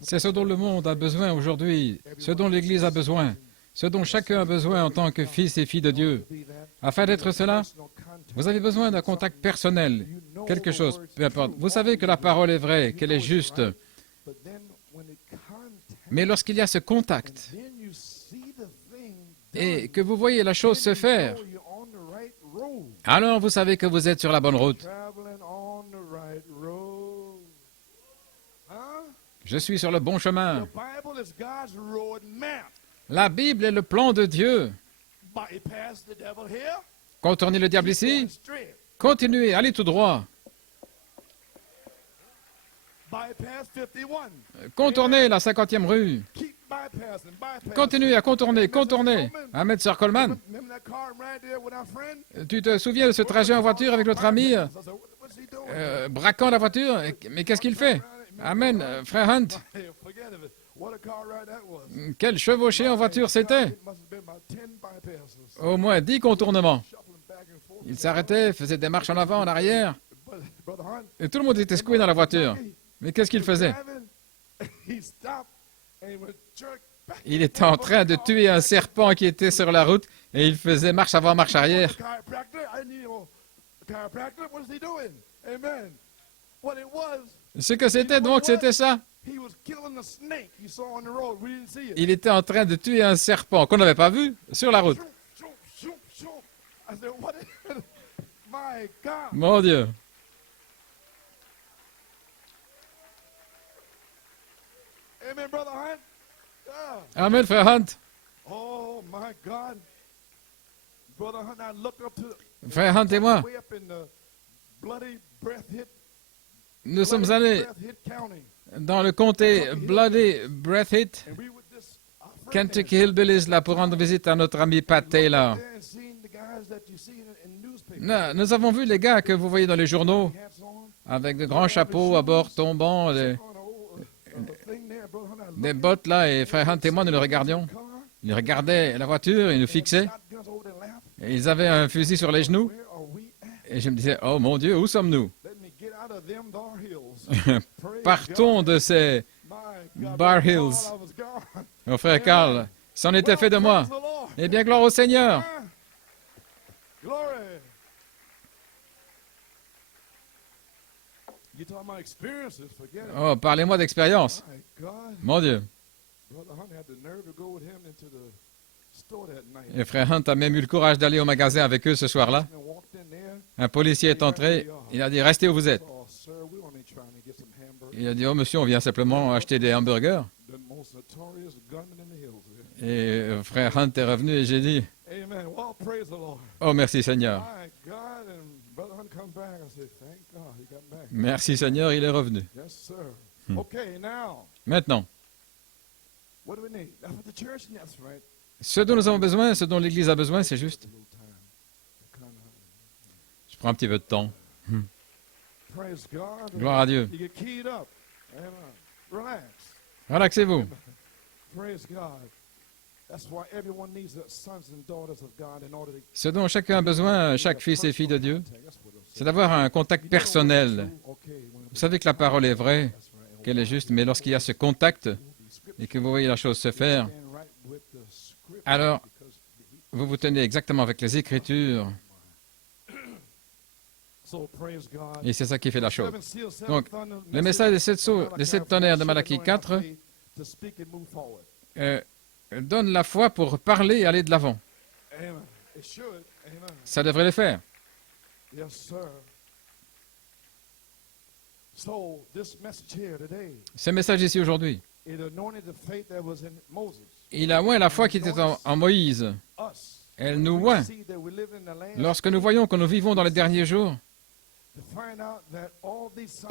C'est ce dont le monde a besoin aujourd'hui, ce dont l'Église a besoin, ce dont chacun a besoin en tant que fils et fille de Dieu. Afin d'être cela, vous avez besoin d'un contact personnel, quelque chose, peu importe. Vous savez que la parole est vraie, qu'elle est juste. Mais lorsqu'il y a ce contact et que vous voyez la chose se faire, alors vous savez que vous êtes sur la bonne route. Je suis sur le bon chemin. La Bible est le plan de Dieu. Contournez le diable ici. Continuez, allez tout droit. Contournez la 50e rue. Continuez à contourner, contournez. Ahmed Sir Coleman, tu te souviens de ce trajet en voiture avec notre ami braquant la voiture? Mais qu'est-ce qu'il fait? Amen, frère Hunt. Quel chevauché en voiture c'était? Au moins 10 contournements. Il s'arrêtait, faisait des marches en avant, en arrière. Et tout le monde était secoué dans la voiture. Mais qu'est-ce qu'il faisait? Il était en train de tuer un serpent qui était sur la route et il faisait marche avant, marche arrière. Ce que c'était donc, c'était ça. Il était en train de tuer un serpent qu'on n'avait pas vu sur la route. Mon Dieu. Amen, frère Hunt. Frère Hunt et moi, nous sommes allés dans le comté Bloody Breath Hit, Kentucky Hillbillies, là, pour rendre visite à notre ami Pat Taylor. Nous avons vu les gars que vous voyez dans les journaux, avec de grands chapeaux à bord tombants, des bottes là, et frère Hunt et moi, nous le regardions. Ils regardaient la voiture, ils nous fixaient. Et ils avaient un fusil sur les genoux. Et je me disais, oh mon Dieu, où sommes-nous? Partons de ces Bar Hills. Mon frère Carl, c'en était fait de moi. Eh bien, gloire au Seigneur. Oh, parlez-moi d'expérience. Mon Dieu. Et frère Hunt a même eu le courage d'aller au magasin avec eux ce soir-là. Un policier est entré, il a dit, restez où vous êtes. Il a dit, oh monsieur, on vient simplement acheter des hamburgers. Et frère Hunt est revenu et j'ai dit, oh merci Seigneur. Merci Seigneur, il est revenu. Maintenant, ce dont nous avons besoin, ce dont l'Église a besoin, c'est juste. Je prends un petit peu de temps. Gloire à Dieu. Relaxez-vous. Ce dont chacun a besoin, chaque fils et fille de Dieu, c'est d'avoir un contact personnel. Vous savez que la parole est vraie, qu'elle est juste, mais lorsqu'il y a ce contact et que vous voyez la chose se faire, alors vous vous tenez exactement avec les Écritures. Et c'est ça qui fait la chose. Donc, le message des 7 tonnerres de Malachie 4 donne la foi pour parler et aller de l'avant. Ça devrait le faire. Ce message ici aujourd'hui, il a oint la foi qui était en Moïse. Elle nous oint. Lorsque nous voyons que nous vivons dans les derniers jours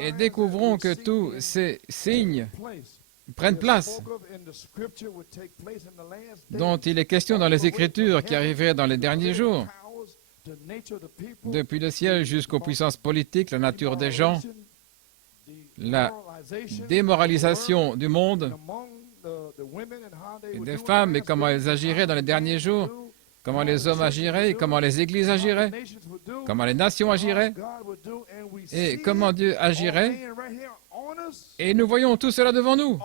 et découvrons que tous ces signes prennent place dont il est question dans les Écritures qui arriveraient dans les derniers jours, depuis le ciel jusqu'aux puissances politiques, la nature des gens, la démoralisation du monde et des femmes et comment elles agiraient dans les derniers jours, comment les hommes agiraient, comment les églises agiraient, comment les nations agiraient et comment Dieu agirait. Et nous voyons tout cela devant nous.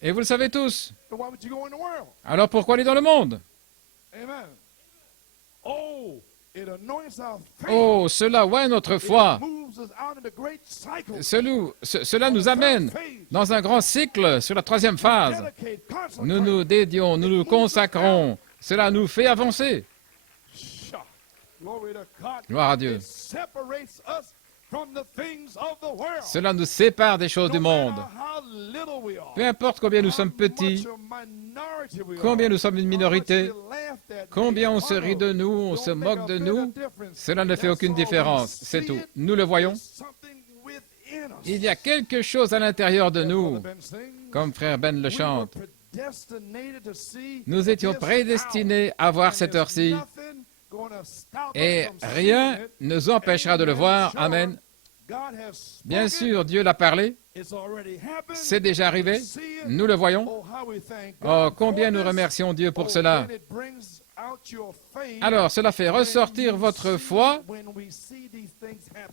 Et vous le savez tous. Alors pourquoi aller dans le monde? Oh, cela oint notre foi. Cela nous amène dans un grand cycle sur la troisième phase. Nous nous dédions, nous nous consacrons. Cela nous fait avancer. Gloire à Dieu. Cela nous sépare des choses du monde. Peu importe combien nous sommes petits, combien nous sommes une minorité, combien on se rit de nous, on se moque de nous, cela ne fait aucune différence. C'est tout. Nous le voyons. Il y a quelque chose à l'intérieur de nous, comme frère Ben le chante. Nous étions prédestinés à voir cette heure-ci. Et rien ne nous empêchera de le voir. Amen. Bien sûr, Dieu l'a parlé. C'est déjà arrivé. Nous le voyons. Oh, combien nous remercions Dieu pour cela. Alors, cela fait ressortir votre foi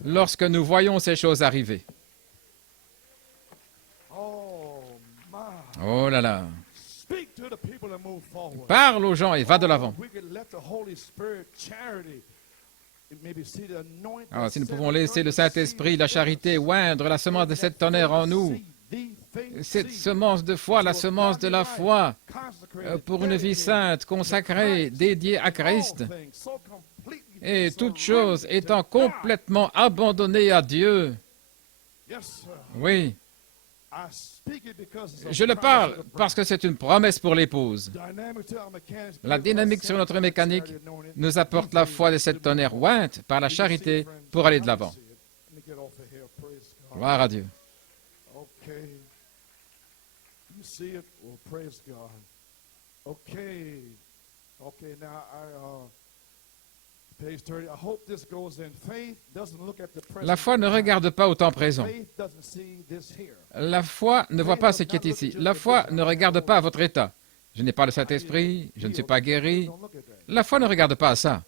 lorsque nous voyons ces choses arriver. Oh là là. Parle aux gens et va de l'avant. Alors, si nous pouvons laisser le Saint-Esprit, la charité, oindre la semence de cette tonnerre en nous, cette semence de foi, la semence de la foi, pour une vie sainte, consacrée, dédiée à Christ, et toute chose étant complètement abandonnée à Dieu. Oui. Je le parle parce que c'est une promesse pour l'épouse. La dynamique sur notre mécanique nous apporte la foi de cette tonnerre ointe par la charité pour aller de l'avant. Gloire à Dieu. La foi ne regarde pas au temps présent. La foi ne voit pas ce qui est ici. La foi ne regarde pas à votre état. Je n'ai pas le Saint-Esprit, je ne suis pas guéri. La foi ne regarde pas à ça.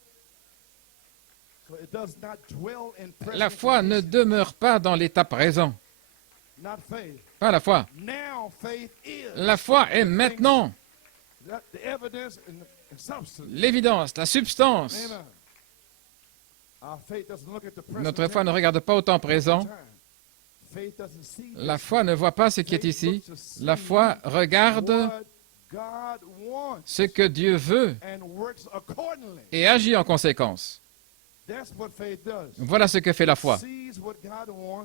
La foi ne demeure pas dans l'état présent. Pas la foi. La foi est maintenant l'évidence, la substance. Notre foi ne regarde pas au temps présent. La foi ne voit pas ce qui est ici. La foi regarde ce que Dieu veut et agit en conséquence. Voilà ce que fait la foi.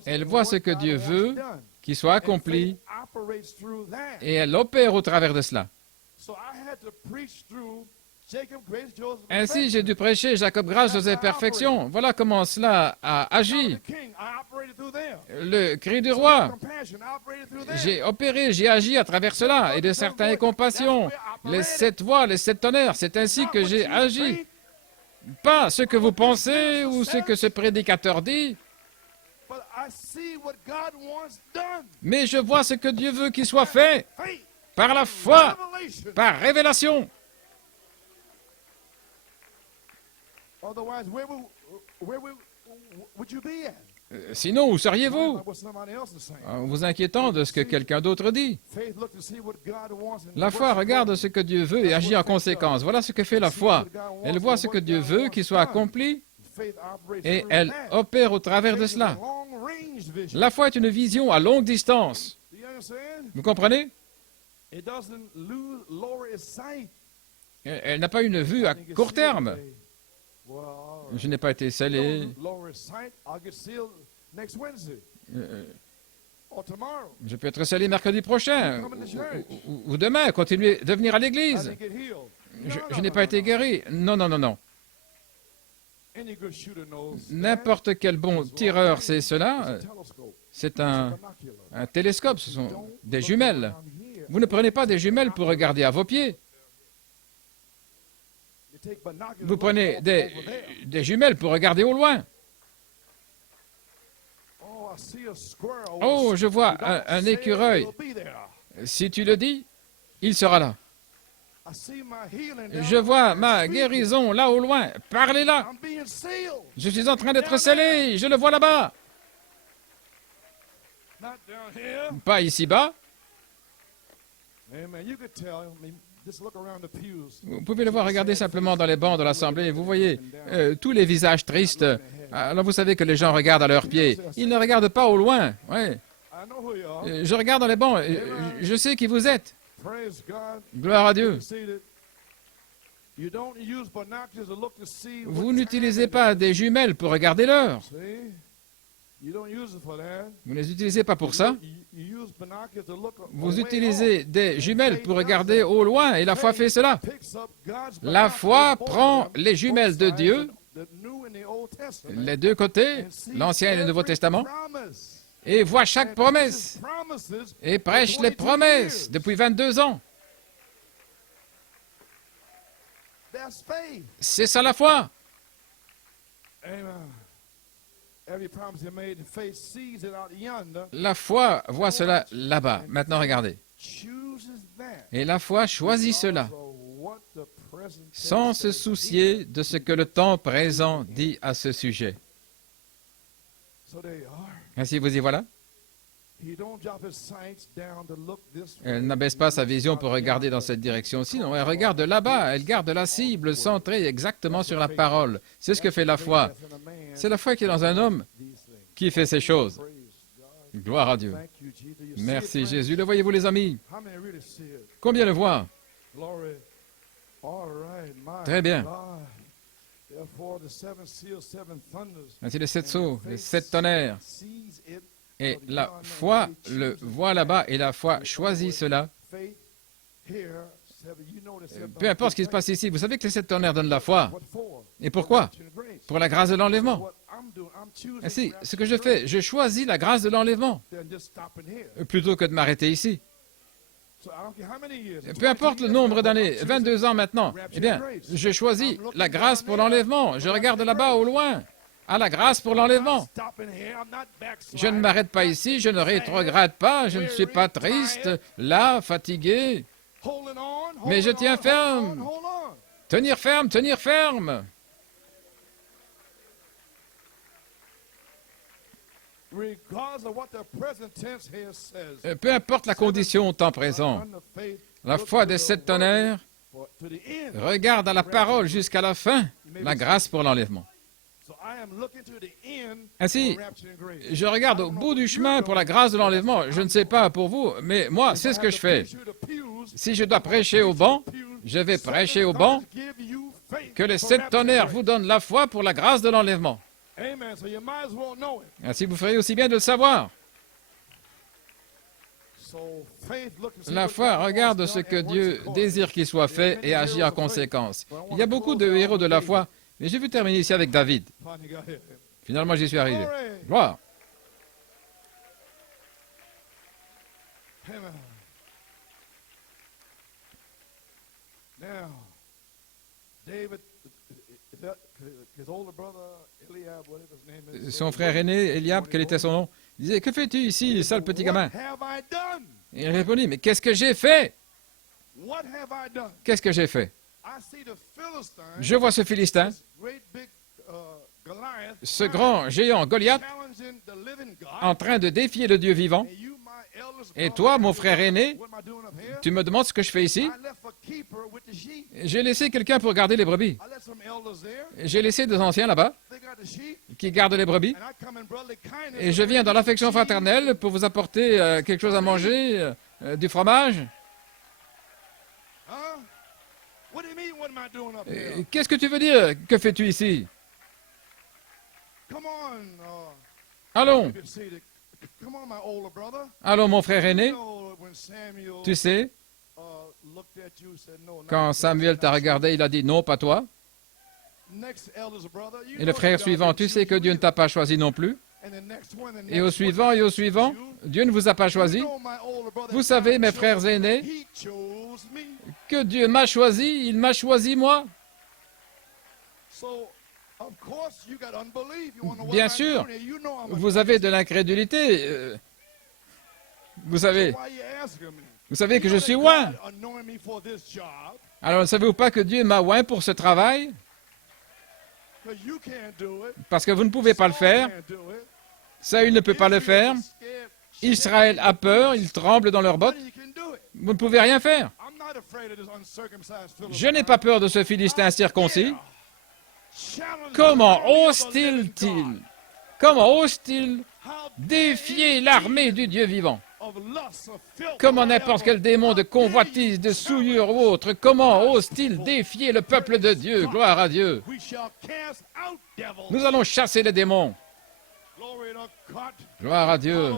Elle voit ce que Dieu veut qui soit accompli et elle opère au travers de cela. Ainsi, j'ai dû prêcher Jacob, grâce, Joseph, perfection. Voilà comment cela a agi. Le cri du roi. J'ai opéré, j'ai agi à travers cela. Et de certains et compassion. Les 7 voix, les 7 tonnerres, c'est ainsi que j'ai agi. Pas ce que vous pensez ou ce que ce prédicateur dit. Mais je vois ce que Dieu veut qu'il soit fait. Par la foi, par révélation. Sinon, où seriez-vous? En vous inquiétant de ce que quelqu'un d'autre dit. La foi regarde ce que Dieu veut et agit en conséquence. Voilà ce que fait la foi. Elle voit ce que Dieu veut qu'il soit accompli et elle opère au travers de cela. La foi est une vision à longue distance. Vous comprenez? Elle n'a pas une vue à court terme. Je n'ai pas été scellé. Je peux être scellé mercredi prochain ou demain, continuer de venir à l'église. Je n'ai pas été guéri. Non, non, non, non. N'importe quel bon tireur sait cela. C'est un télescope, ce sont des jumelles. Vous ne prenez pas des jumelles pour regarder à vos pieds. Vous prenez des jumelles pour regarder au loin. Oh, je vois un écureuil. Si tu le dis, il sera là. Je vois ma guérison là au loin. Parlez-là. Je suis en train d'être scellé. Je le vois là-bas. Pas ici-bas. Vous pouvez le voir, regardez simplement dans les bancs de l'Assemblée, vous voyez tous les visages tristes. Alors vous savez que les gens regardent à leurs pieds. Ils ne regardent pas au loin. Ouais. Je regarde dans les bancs, je sais qui vous êtes. Gloire à Dieu. Vous n'utilisez pas des jumelles pour regarder l'heure. Vous ne les utilisez pas pour ça. Vous utilisez des jumelles pour regarder au loin, et la foi fait cela. La foi prend les jumelles de Dieu, les deux côtés, l'Ancien et le Nouveau Testament, et voit chaque promesse, et prêche les promesses depuis 22 ans. C'est ça la foi. La foi voit cela là-bas. Maintenant, regardez. Et la foi choisit cela, sans se soucier de ce que le temps présent dit à ce sujet. Ainsi, vous y voilà. Elle n'abaisse pas sa vision pour regarder dans cette direction-ci. Non, elle regarde là-bas. Elle garde la cible centrée exactement sur la parole. C'est ce que fait la foi. C'est la foi qui est dans un homme qui fait ces choses. Gloire à Dieu. Merci Jésus. Le voyez-vous, les amis? Combien le voient? Très bien. Ainsi, les 7 sceaux, les 7 tonnerres. Et la foi le voit là-bas et la foi choisit cela. Peu importe ce qui se passe ici, vous savez que les 7 tonnerres donnent la foi. Et pourquoi? Pour la grâce de l'enlèvement. Ainsi, ce que je fais, je choisis la grâce de l'enlèvement plutôt que de m'arrêter ici. Peu importe le nombre d'années, 22 ans maintenant, eh bien, je choisis la grâce pour l'enlèvement. Je regarde là-bas au loin, à la grâce pour l'enlèvement. Je ne m'arrête pas ici, je ne rétrograde pas, je ne suis pas triste, là, fatigué. Mais je tiens ferme. Tenir ferme, tenir ferme. Peu importe la condition au temps présent, la foi des 7 tonnerres regarde à la parole jusqu'à la fin, la grâce pour l'enlèvement. Ainsi, je regarde au bout du chemin pour la grâce de l'enlèvement. Je ne sais pas pour vous, mais moi, c'est ce que je fais. Si je dois prêcher au banc, je vais prêcher au banc que les 7 tonnerres vous donnent la foi pour la grâce de l'enlèvement. Ainsi, vous feriez aussi bien de le savoir. La foi regarde ce que Dieu désire qu'il soit fait et agit en conséquence. Il y a beaucoup de héros de la foi, mais j'ai vu terminer ici avec David. Finalement, j'y suis arrivé. Gloire. Son frère aîné, Eliab, quel était son nom? Il disait, que fais-tu ici, sale petit gamin? Et il répondit, mais qu'est-ce que j'ai fait? Qu'est-ce que j'ai fait? Je vois ce Philistin, ce grand géant Goliath, en train de défier le Dieu vivant. Et toi, mon frère aîné, tu me demandes ce que je fais ici? J'ai laissé quelqu'un pour garder les brebis. J'ai laissé des anciens là-bas qui gardent les brebis. Et je viens dans l'affection fraternelle pour vous apporter quelque chose à manger, du fromage. Qu'est-ce que tu veux dire? Que fais-tu ici? Allons. Allons, mon frère aîné. Tu sais, quand Samuel t'a regardé, il a dit non, pas toi. Et le frère suivant, tu sais que Dieu ne t'a pas choisi non plus. Et au suivant, Dieu ne vous a pas choisi. Vous savez, mes frères aînés, que Dieu m'a choisi, il m'a choisi moi. Bien sûr, vous avez de l'incrédulité. Vous savez que je suis oint. Alors ne savez-vous pas que Dieu m'a oint pour ce travail? Parce que vous ne pouvez pas le faire. Saül ne peut pas le faire. Israël a peur, ils tremblent dans leurs bottes. Vous ne pouvez rien faire. Je n'ai pas peur de ce Philistin circoncis. Comment ose-t-il défier l'armée du Dieu vivant? Comment n'importe quel démon de convoitise, de souillure ou autre, comment ose-t-il défier le peuple de Dieu? Gloire à Dieu. Nous allons chasser les démons. Gloire à Dieu.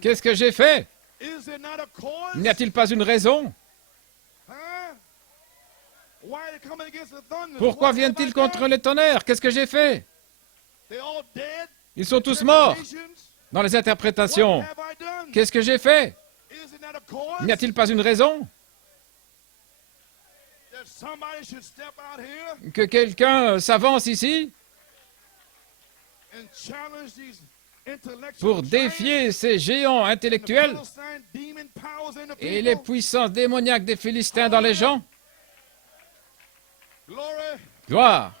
Qu'est-ce que j'ai fait? N'y a-t-il pas une raison? Pourquoi viennent-ils contre les tonnerres? Qu'est-ce que j'ai fait? Ils sont tous morts. Dans les interprétations, qu'est-ce que j'ai fait? N'y a-t-il pas une raison? Que quelqu'un s'avance ici pour défier ces géants intellectuels et les puissances démoniaques des Philistins dans les gens? Gloire.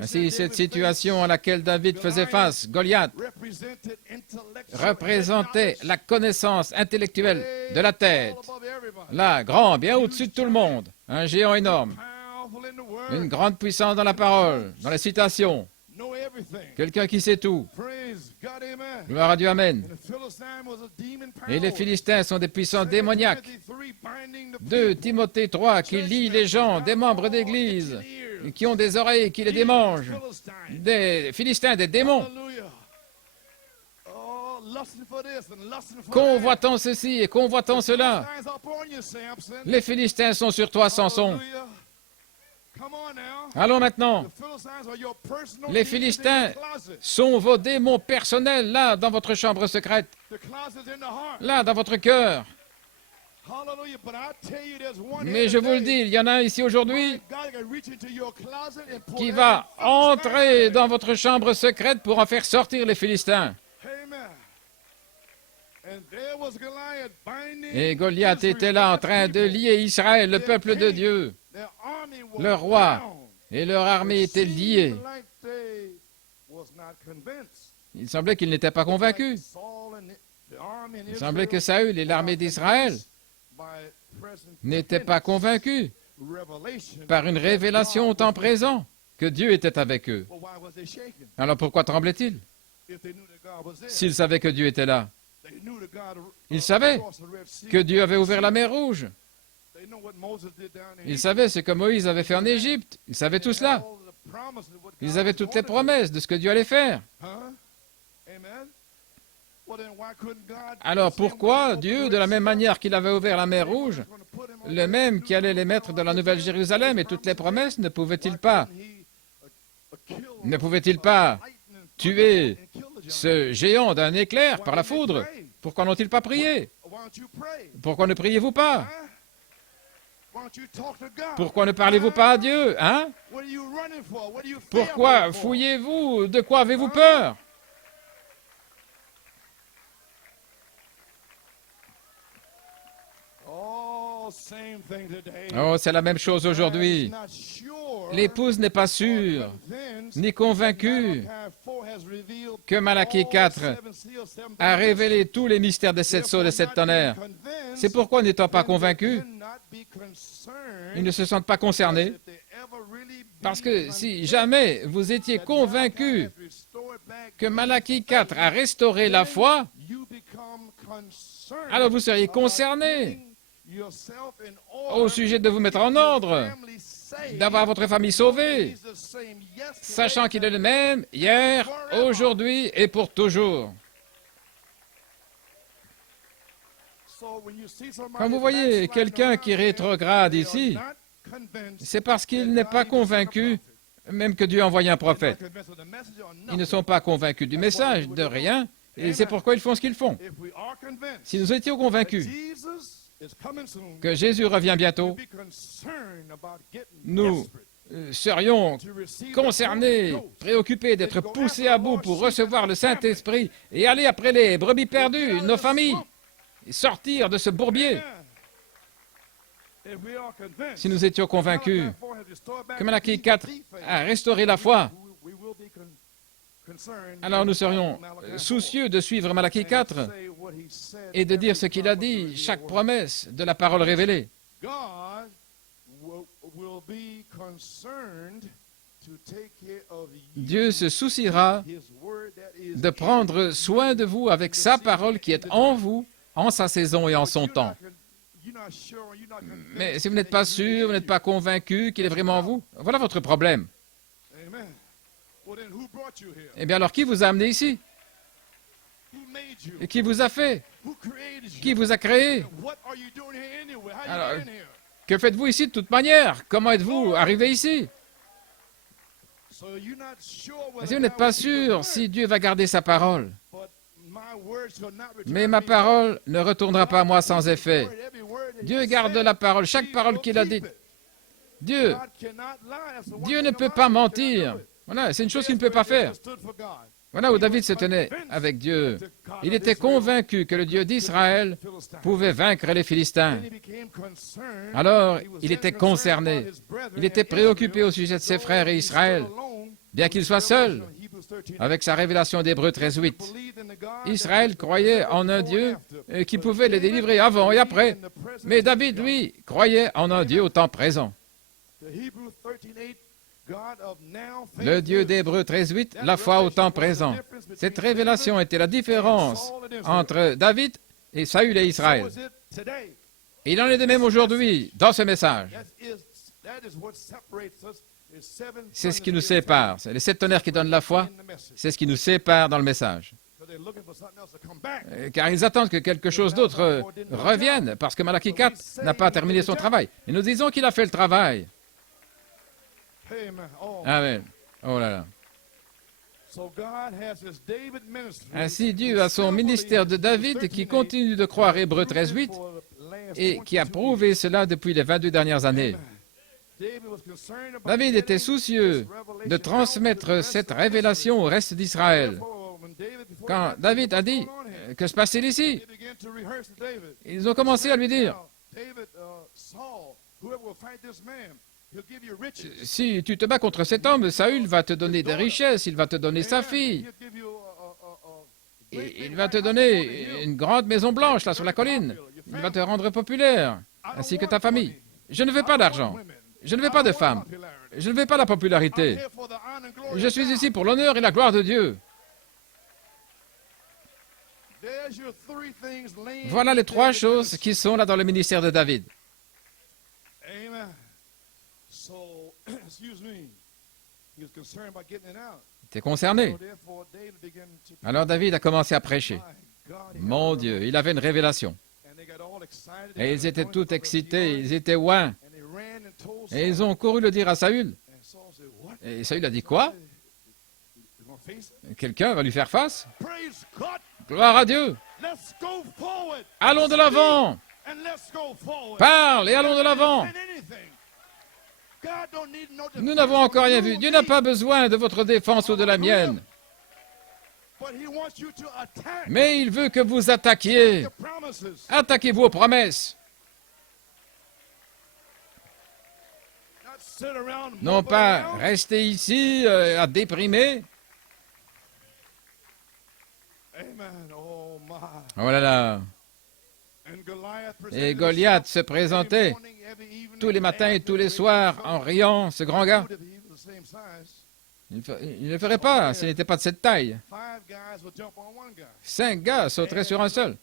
Ainsi, cette situation à laquelle David faisait face, Goliath, représentait la connaissance intellectuelle de la tête. Là, grand, bien au-dessus de tout le monde, un géant énorme, une grande puissance dans la parole, dans les citations, quelqu'un qui sait tout. Gloire à Dieu, Amen. Et les Philistins sont des puissances démoniaques. 2 Timothée 3, qui lie les gens, des membres d'église, qui ont des oreilles, qui les démangent. Des Philistins, des démons. Convoitant ceci et convoitant cela. Les Philistins sont sur toi, Samson. Allons maintenant. Les Philistins sont vos démons personnels, là, dans votre chambre secrète. Là, dans votre cœur. Mais je vous le dis, il y en a un ici aujourd'hui qui va entrer dans votre chambre secrète pour en faire sortir les Philistins. Et Goliath était là en train de lier Israël, le peuple de Dieu. Leur roi et leur armée étaient liés. Il semblait qu'ils n'étaient pas convaincus. Il semblait que Saül et l'armée d'Israël n'étaient pas convaincus par une révélation au temps présent que Dieu était avec eux. Alors pourquoi tremblaient-ils? S'ils savaient que Dieu était là. Ils savaient que Dieu avait ouvert la mer Rouge. Ils savaient ce que Moïse avait fait en Égypte. Ils savaient tout cela. Ils avaient toutes les promesses de ce que Dieu allait faire. Alors pourquoi Dieu, de la même manière qu'il avait ouvert la mer Rouge, le même qui allait les mettre dans la Nouvelle Jérusalem et toutes les promesses, ne pouvait-il pas tuer ce géant d'un éclair par la foudre? Pourquoi n'ont-ils pas prié? Pourquoi ne priez-vous pas? Pourquoi ne parlez-vous pas à Dieu, hein? Pourquoi fouillez-vous? De quoi avez-vous peur? Oh, c'est la même chose aujourd'hui. L'épouse n'est pas sûre, ni convaincue que Malachie 4 a révélé tous les mystères des 7 sceaux et des 7 tonnerres. C'est pourquoi, n'étant pas convaincus, ils ne se sentent pas concernés. Parce que si jamais vous étiez convaincus que Malachie 4 a restauré la foi, alors vous seriez concernés au sujet de vous mettre en ordre, d'avoir votre famille sauvée, sachant qu'il est le même hier, aujourd'hui et pour toujours. Quand vous voyez quelqu'un qui rétrograde ici, c'est parce qu'il n'est pas convaincu, même que Dieu a envoyé un prophète. Ils ne sont pas convaincus du message, de rien, et c'est pourquoi ils font ce qu'ils font. Si nous étions convaincus que Jésus revient bientôt, nous serions concernés, préoccupés d'être poussés à bout pour recevoir le Saint-Esprit et aller après les brebis perdues, nos familles, et sortir de ce bourbier. Si nous étions convaincus que Malachie 4 a restauré la foi, alors nous serions soucieux de suivre Malachie 4 et de dire ce qu'il a dit, chaque promesse de la parole révélée. Dieu se souciera de prendre soin de vous avec sa parole qui est en vous, en sa saison et en son temps. Mais si vous n'êtes pas sûr, vous n'êtes pas convaincu qu'il est vraiment vous, voilà votre problème. Eh bien alors, qui vous a amené ici? Et qui vous a fait? Qui vous a créé? Alors, que faites-vous ici de toute manière? Comment êtes-vous arrivé ici? Et si vous n'êtes pas sûr si Dieu va garder sa parole, mais ma parole ne retournera pas à moi sans effet. Dieu garde la parole, chaque parole qu'il a dite. Dieu ne peut pas mentir. Voilà, c'est une chose qu'il ne peut pas faire. Voilà où David se tenait avec Dieu. Il était convaincu que le Dieu d'Israël pouvait vaincre les Philistins. Alors, il était concerné. Il était préoccupé au sujet de ses frères et Israël, bien qu'il soit seul, avec sa révélation d'Hébreux 13:8. Israël croyait en un Dieu qui pouvait les délivrer avant et après. Mais David, lui, croyait en un Dieu au temps présent. Le Dieu d'Hébreux 13:8, la foi au temps présent. Cette révélation était la différence entre David et Saül et Israël. Et il en est de même aujourd'hui dans ce message. C'est ce qui nous sépare. C'est les 7 tonnerres qui donnent la foi. C'est ce qui nous sépare dans le message. Car ils attendent que quelque chose d'autre revienne, parce que Malachie 4 n'a pas terminé son travail. Et nous disons qu'il a fait le travail. Amen. Oh là là. Ainsi, Dieu a son ministère de David qui continue de croire Hébreux 13:8 et qui a prouvé cela depuis les 22 dernières années. David était soucieux de transmettre cette révélation au reste d'Israël. Quand David a dit « Que se passe-t-il ici ?» Ils ont commencé à lui dire « Si tu te bats contre cet homme, Saül va te donner des richesses, il va te donner sa fille. Et il va te donner une grande maison blanche là sur la colline. Il va te rendre populaire, ainsi que ta famille. Je ne veux pas d'argent. Je ne veux pas de femmes. Je ne veux pas la popularité. Je suis ici pour l'honneur et la gloire de Dieu. » Voilà les 3 choses qui sont là dans le ministère de David. Il était concerné. Alors David a commencé à prêcher. Mon Dieu, il avait une révélation. Et ils étaient tous excités, ils étaient ouins. Et ils ont couru le dire à Saül. Et Saül a dit quoi? Quelqu'un va lui faire face? Gloire à Dieu. Allons de l'avant. Parle et allons de l'avant. Nous n'avons encore rien vu. Dieu n'a pas besoin de votre défense ou de la mienne. Mais il veut que vous attaquiez. Attaquez vos promesses. Non pas rester ici à déprimer. Oh là là. Et Goliath se présentait tous les matins et tous les soirs en riant, ce grand gars. Il ne le ferait pas s'il n'était pas de cette taille. 5 gars sauteraient sur un seul.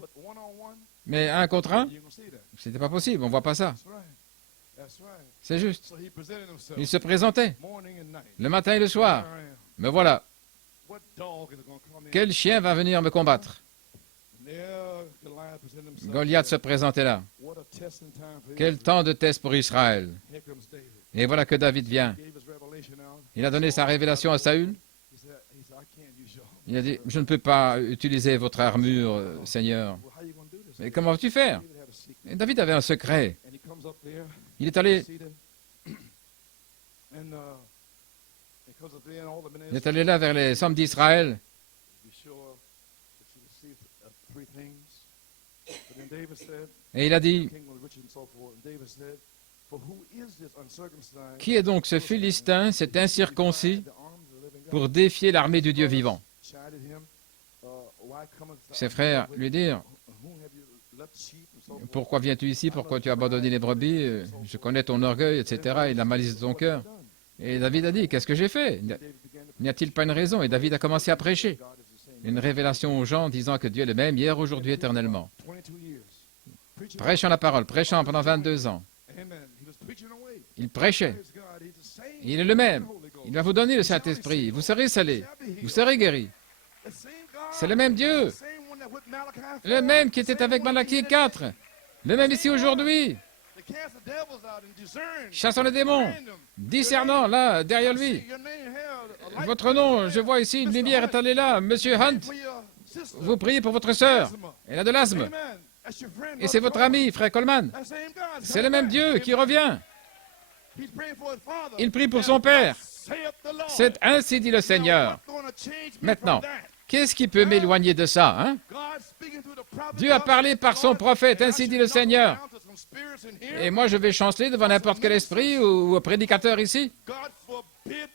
Mais 1 contre 1, ce n'était pas possible, on ne voit pas ça. C'est juste. Il se présentait le matin et le soir. Me voilà. Quel chien va venir me combattre? Goliath se présentait là. Quel temps de test pour Israël. Et voilà que David vient. Il a donné sa révélation à Saül. Il a dit, je ne peux pas utiliser votre armure, Seigneur. Mais comment vas-tu faire? Et David avait un secret. Il est allé là vers les hommes d'Israël. Et il a dit, Qui est donc ce Philistin, cet incirconcis, pour défier l'armée du Dieu vivant? Ses frères lui dirent, « Pourquoi viens-tu ici? Pourquoi tu as abandonné les brebis? Je connais ton orgueil, etc. et la malice de ton cœur. » Et David a dit, « Qu'est-ce que j'ai fait? N'y a-t-il pas une raison? » Et David a commencé à prêcher. Une révélation aux gens disant que Dieu est le même hier, aujourd'hui, éternellement. Prêchant la parole, prêchant pendant 22 ans. Il prêchait. Il est le même. Il va vous donner le Saint-Esprit. Vous serez salés. Vous serez guéris. C'est le même Dieu. Le même qui était avec Malachie 4. Le même ici aujourd'hui. Chassant les démons. Discernant là, derrière lui. Votre nom, je vois ici, une lumière est allée là. Monsieur Hunt, vous priez pour votre sœur. Elle a de l'asthme. Et c'est votre ami, frère Coleman. C'est le même Dieu qui revient. Il prie pour son père. C'est ainsi dit le Seigneur. Maintenant, qu'est-ce qui peut m'éloigner de ça, hein? Dieu a parlé par son prophète, ainsi dit le Seigneur. Et moi, je vais chanceler devant n'importe quel esprit ou prédicateur ici?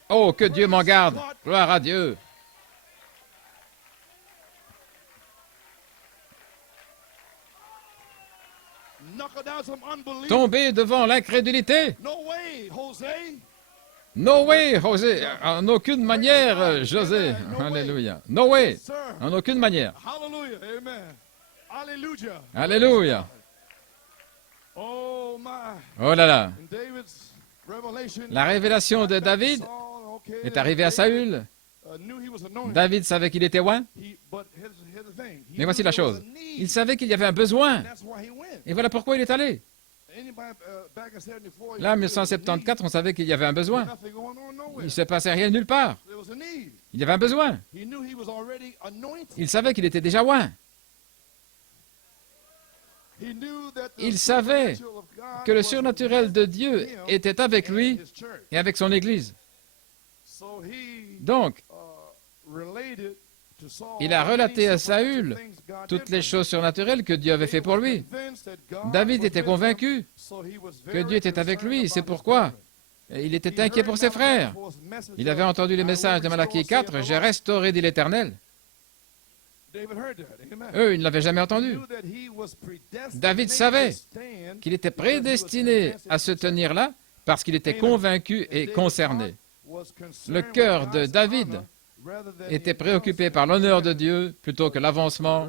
Oh, que Dieu m'en garde. Gloire à Dieu. Tomber devant l'incrédulité? No way, José. En aucune manière, José. Alléluia. No way. En aucune manière. Alléluia. Oh là là. La révélation de David est arrivée à Saül. David savait qu'il était oint. Mais voici la chose. Il savait qu'il y avait un besoin. Et voilà pourquoi il est allé. Là, en 1974, on savait qu'il y avait un besoin. Il ne se passait rien nulle part. Il y avait un besoin. Il savait qu'il était déjà oint. Il savait que le surnaturel de Dieu était avec lui et avec son Église. Donc, il a relaté à Saül toutes les choses surnaturelles que Dieu avait fait pour lui. David était convaincu que Dieu était avec lui. C'est pourquoi il était inquiet pour ses frères. Il avait entendu le message de Malachie 4, « J'ai restauré, dit l'Éternel ». Eux, ils ne l'avaient jamais entendu. David savait qu'il était prédestiné à se tenir là parce qu'il était convaincu et concerné. Le cœur de David était préoccupé par l'honneur de Dieu plutôt que l'avancement,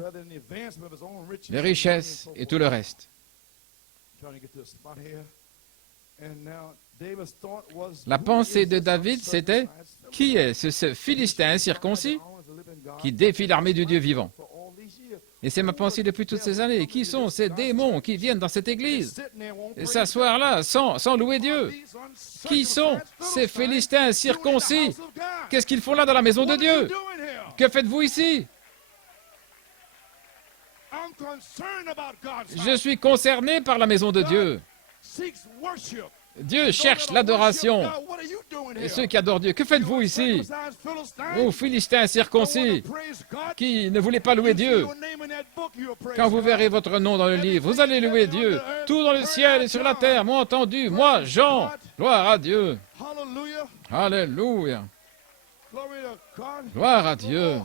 les richesses et tout le reste. La pensée de David, c'était « Qui est ce Philistin incirconcis qui défie l'armée du Dieu vivant ?» Et c'est ma pensée depuis toutes ces années. Qui sont ces démons qui viennent dans cette église et s'asseoir là sans louer Dieu? Qui sont ces Philistins incirconcis? Qu'est-ce qu'ils font là dans la maison de Dieu? Que faites-vous ici? Je suis concerné par la maison de Dieu. Dieu cherche l'adoration. Et ceux qui adorent Dieu, que faites-vous ici? Vous, Philistins circoncis, qui ne voulez pas louer Dieu. Quand vous verrez votre nom dans le livre, vous allez louer Dieu. Tout dans le ciel et sur la terre m'ont entendu. Moi, Jean, gloire à Dieu. Alléluia. Gloire à Dieu.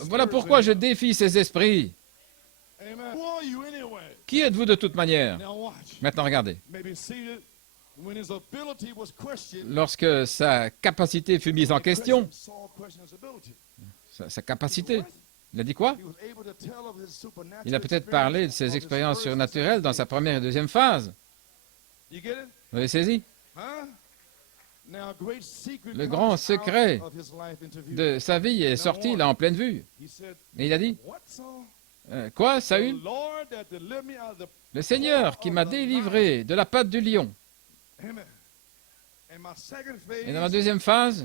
Voilà pourquoi je défie ces esprits. Qui êtes-vous de toute manière? Maintenant, regardez. Lorsque sa capacité fut mise en question, sa capacité, il a dit quoi? Il a peut-être parlé de ses expériences surnaturelles dans sa première et deuxième phase. Vous avez saisi? Le grand secret de sa vie est sorti là en pleine vue. Et il a dit, quoi, Saül? Le Seigneur qui m'a délivré de la patte du lion. Et dans la deuxième phase,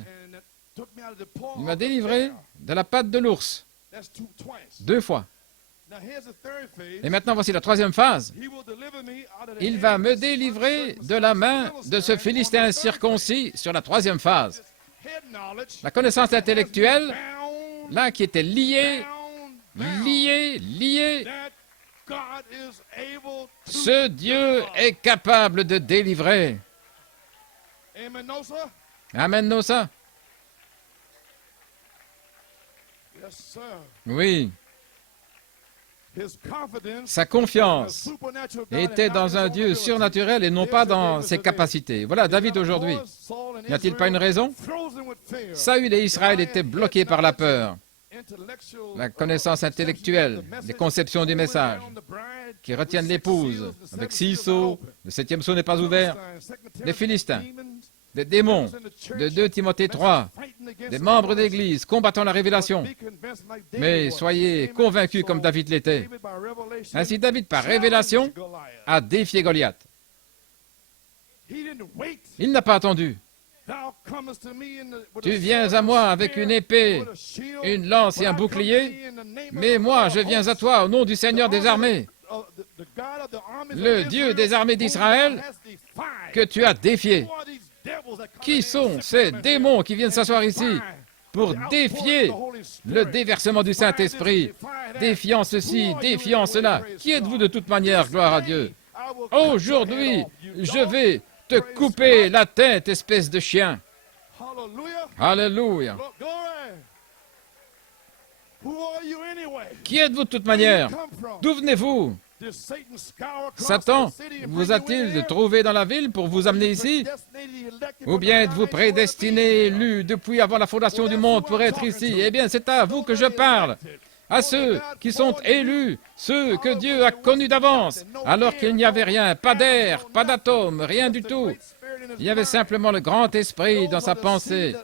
il m'a délivré de la patte de l'ours. 2 fois. Et maintenant, voici la troisième phase. Il va me délivrer de la main de ce Philistin circoncis sur la troisième phase. La connaissance intellectuelle là qui était lié, lié, lié. Ce Dieu est capable de délivrer. Amen, non ça? Oui. Sa confiance était dans un Dieu surnaturel et non pas dans ses capacités. Voilà David aujourd'hui. N'y a-t-il pas une raison? Saül et Israël étaient bloqués par la peur, la connaissance intellectuelle, les conceptions du message, qui retiennent l'épouse avec 6 sceaux, le 7e sceau n'est pas ouvert, les Philistins, des démons, de 2 Timothée 3, des membres d'Église combattant la révélation. Mais soyez convaincus comme David l'était. Ainsi David, par révélation, a défié Goliath. Il n'a pas attendu. Tu viens à moi avec une épée, une lance et un bouclier, mais moi je viens à toi au nom du Seigneur des armées, le Dieu des armées d'Israël que tu as défié. Qui sont ces démons qui viennent s'asseoir ici pour défier le déversement du Saint-Esprit, défiant ceci, défiant cela? Qui êtes-vous de toute manière, gloire à Dieu? Aujourd'hui, je vais te couper la tête, espèce de chien. Alléluia. Qui êtes-vous de toute manière? D'où venez-vous? Satan vous a-t-il trouvé dans la ville pour vous amener ici? Ou bien êtes-vous prédestiné, élu depuis avant la fondation du monde pour être ici? Eh bien, c'est à vous que je parle, à ceux qui sont élus, ceux que Dieu a connus d'avance, alors qu'il n'y avait rien, pas d'air, pas d'atome, rien du tout. Il y avait simplement le grand esprit dans sa pensée.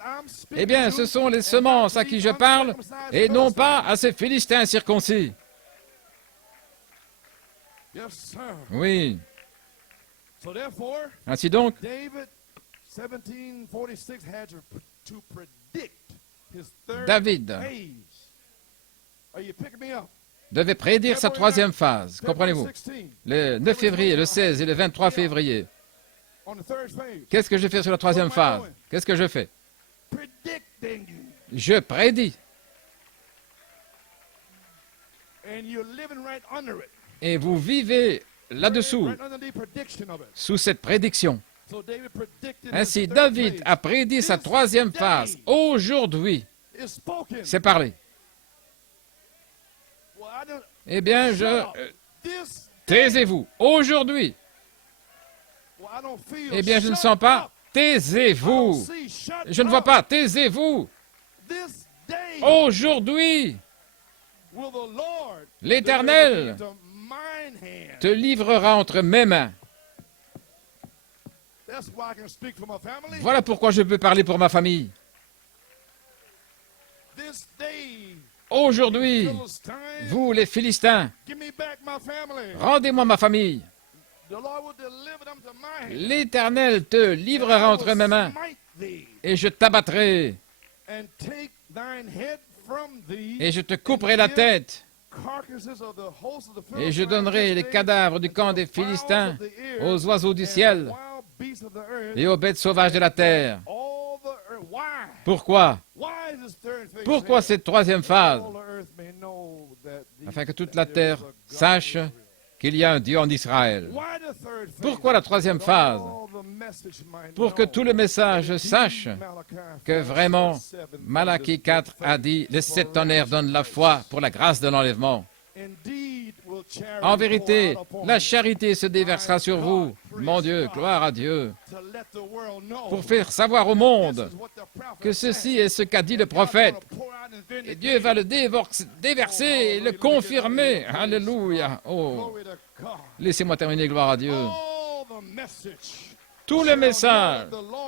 Eh bien, ce sont les semences à qui je parle, et non pas à ces Philistins circoncis. Oui. Ainsi donc, David devait prédire sa 3e phase, comprenez-vous? Le 9 février, le 16 et le 23 février. Qu'est-ce que je fais sur la 3e phase? Qu'est-ce que je fais? Je prédis. Et vous vivez là-dessous, sous cette prédiction. Ainsi, David a prédit sa 3e phase. Aujourd'hui, c'est parlé. Eh bien, taisez-vous. Aujourd'hui. Eh bien, je ne sens pas. Taisez-vous. Je ne vois pas. Taisez-vous. Aujourd'hui, l'Éternel te livrera entre mes mains. Voilà pourquoi je peux parler pour ma famille. Aujourd'hui, vous les Philistins, rendez-moi ma famille. L'Éternel te livrera entre mes mains et je t'abattrai et je te couperai la tête. Et je donnerai les cadavres du camp des Philistins aux oiseaux du ciel et aux bêtes sauvages de la terre. Pourquoi? Pourquoi cette 3e phase? Afin que toute la terre sache qu'il y a un Dieu en Israël. Pourquoi la 3e phase? Pour que tout le message sache que vraiment, Malachie 4 a dit, les 7 tonnerres donnent la foi pour la grâce de l'enlèvement. En vérité, la charité se déversera sur vous, mon Dieu, gloire à Dieu, pour faire savoir au monde que ceci est ce qu'a dit le prophète. Et Dieu va le déverser et le confirmer. Alléluia. Oh, laissez-moi terminer, gloire à Dieu. Tout le message,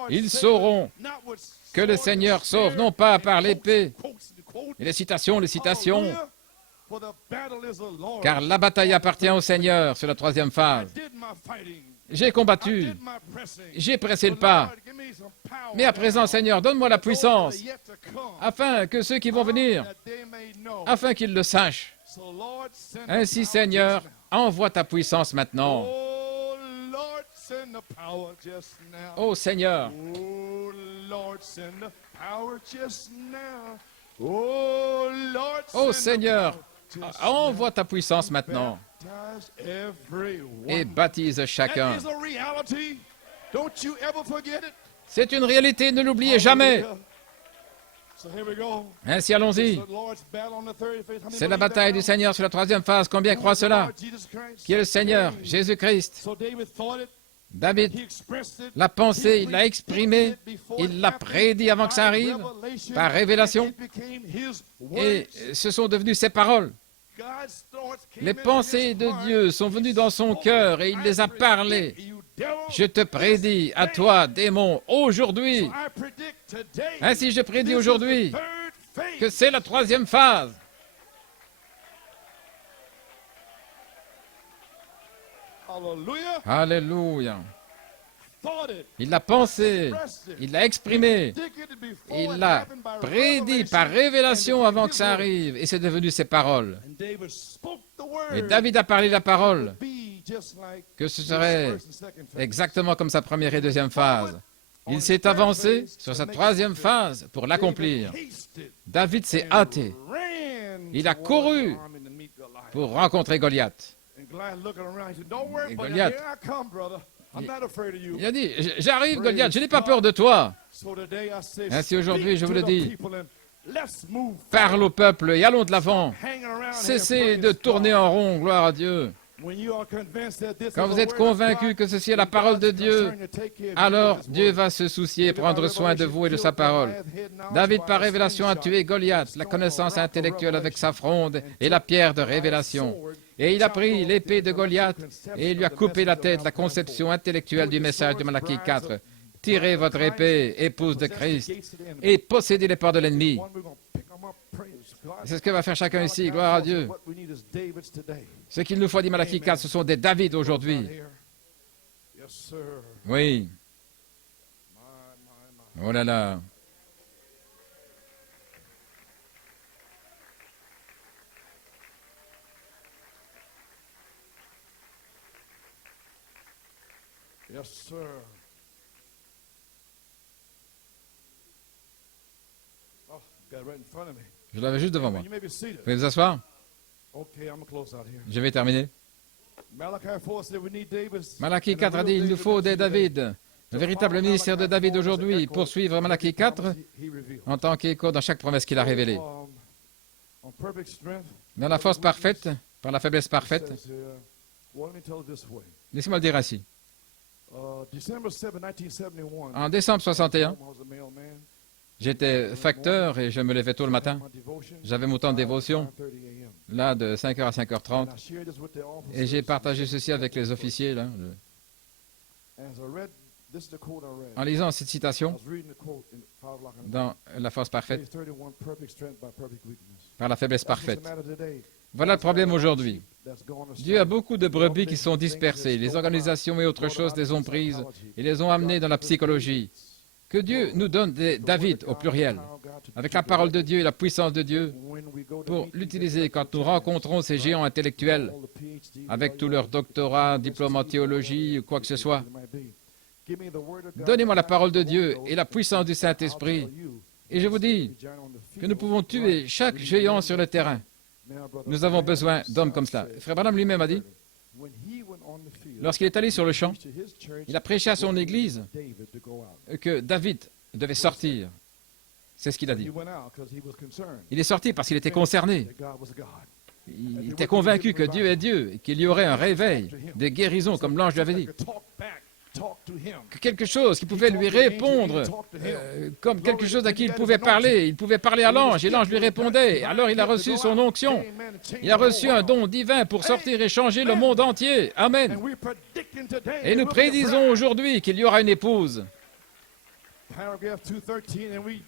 ils sauront que le Seigneur sauve, non pas par l'épée. Et les citations, car la bataille appartient au Seigneur sur la 3e phase. J'ai combattu, j'ai pressé le pas. Mais à présent, Seigneur, donne-moi la puissance, afin que ceux qui vont venir, afin qu'ils le sachent. Ainsi, Seigneur, envoie ta puissance maintenant. Oh Seigneur, Ô Seigneur, envoie ta puissance maintenant et baptise chacun. C'est une réalité, ne l'oubliez jamais. Ainsi, allons-y. C'est la bataille du Seigneur sur la troisième phase. Combien croient cela? Qui est le Seigneur? Jésus-Christ. David l'a pensé, il l'a exprimé, il l'a prédit avant que ça arrive, par révélation, et ce sont devenues ses paroles. Les pensées de Dieu sont venues dans son cœur et il les a parlées. Je te prédis à toi, démon, aujourd'hui. Ainsi, je prédis aujourd'hui que c'est la troisième phase. Alléluia. Il l'a pensé, il l'a exprimé, il l'a prédit par révélation avant que ça arrive, et c'est devenu ses paroles. Et David a parlé la parole, que ce serait exactement comme sa première et deuxième phase. Il s'est avancé sur sa troisième phase pour l'accomplir. David s'est hâté. Il a couru pour rencontrer Goliath. Et Goliath, il a dit, j'arrive Goliath, je n'ai pas peur de toi. Ainsi aujourd'hui, je vous le dis, parle au peuple et allons de l'avant. Cessez de tourner en rond, gloire à Dieu. Quand vous êtes convaincu que ceci est la parole de Dieu, alors Dieu va se soucier et prendre soin de vous et de sa parole. David, par révélation, a tué Goliath, la connaissance intellectuelle avec sa fronde et la pierre de révélation. Et il a pris l'épée de Goliath et il lui a coupé la tête, la conception intellectuelle du message de Malachie 4. Tirez votre épée, épouse de Christ, et possédez les portes de l'ennemi. C'est ce que va faire chacun ici, gloire à Dieu. Ce qu'il nous faut, dit Malachie 4, ce sont des David aujourd'hui. Oui. Oh là là. Yes, sir. Oh, got it right in front of me. Je l'avais juste devant moi. You may be seated. Vous pouvez vous asseoir? Okay, I'm gonna close out here. Je vais terminer. Malachi 4 said we need David's. Malachie 4 a dit, il nous faut des David. Le véritable ministère de David aujourd'hui, poursuivre Malachie 4 en tant qu'écho dans chaque promesse qu'il a révélée. Dans la force parfaite, par la faiblesse parfaite. Laissez-moi le dire ainsi. En décembre 61, j'étais facteur et je me levais tôt le matin. J'avais mon temps de dévotion, là, de 5h à 5h30. Et j'ai partagé ceci avec les officiers, là. En lisant cette citation, dans la force parfaite, par la faiblesse parfaite. Voilà le problème aujourd'hui. Dieu a beaucoup de brebis qui sont dispersées. Les organisations et autres choses les ont prises et les ont amenées dans la psychologie. Que Dieu nous donne des David au pluriel, avec la parole de Dieu et la puissance de Dieu, pour l'utiliser quand nous rencontrons ces géants intellectuels, avec tous leurs doctorats, diplômes en théologie ou quoi que ce soit. Donnez-moi la parole de Dieu et la puissance du Saint-Esprit, et je vous dis que nous pouvons tuer chaque géant sur le terrain. Nous avons besoin d'hommes comme cela. Frère Branham lui-même a dit, lorsqu'il est allé sur le champ, il a prêché à son église que David devait sortir. C'est ce qu'il a dit. Il est sorti parce qu'il était concerné. Il était convaincu que Dieu est Dieu et qu'il y aurait un réveil, des guérisons, comme l'ange lui avait dit. Que quelque chose qui pouvait lui répondre, comme quelque chose à qui il pouvait parler. Il pouvait parler à l'ange et l'ange lui répondait. Alors il a reçu son onction. Il a reçu un don divin pour sortir et changer le monde entier. Amen. Et nous prédisons aujourd'hui qu'il y aura une épouse.